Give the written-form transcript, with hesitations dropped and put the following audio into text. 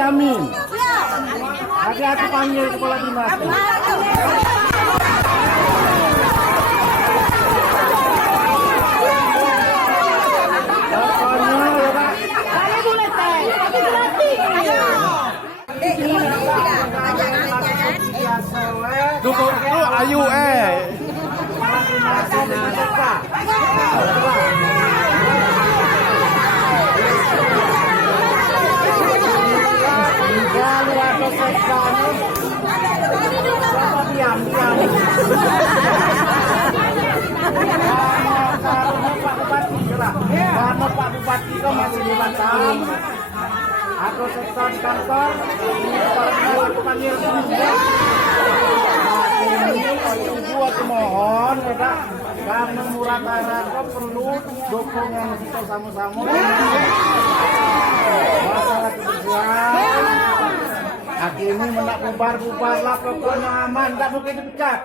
dijamin. Nanti aku panggil kepala dinas. Dukung lu ayu Diam. Karena Pak Bupati itu masih di Batam. Aku sektor kantor, aku panggil juga. Aku mohon, karena Murad Arako perlu dukungan kita sama-sama. Masalah kebersihan. Aki ini mendak bubar-bubar lah, pokoknya aman, tak mungkin dipecat.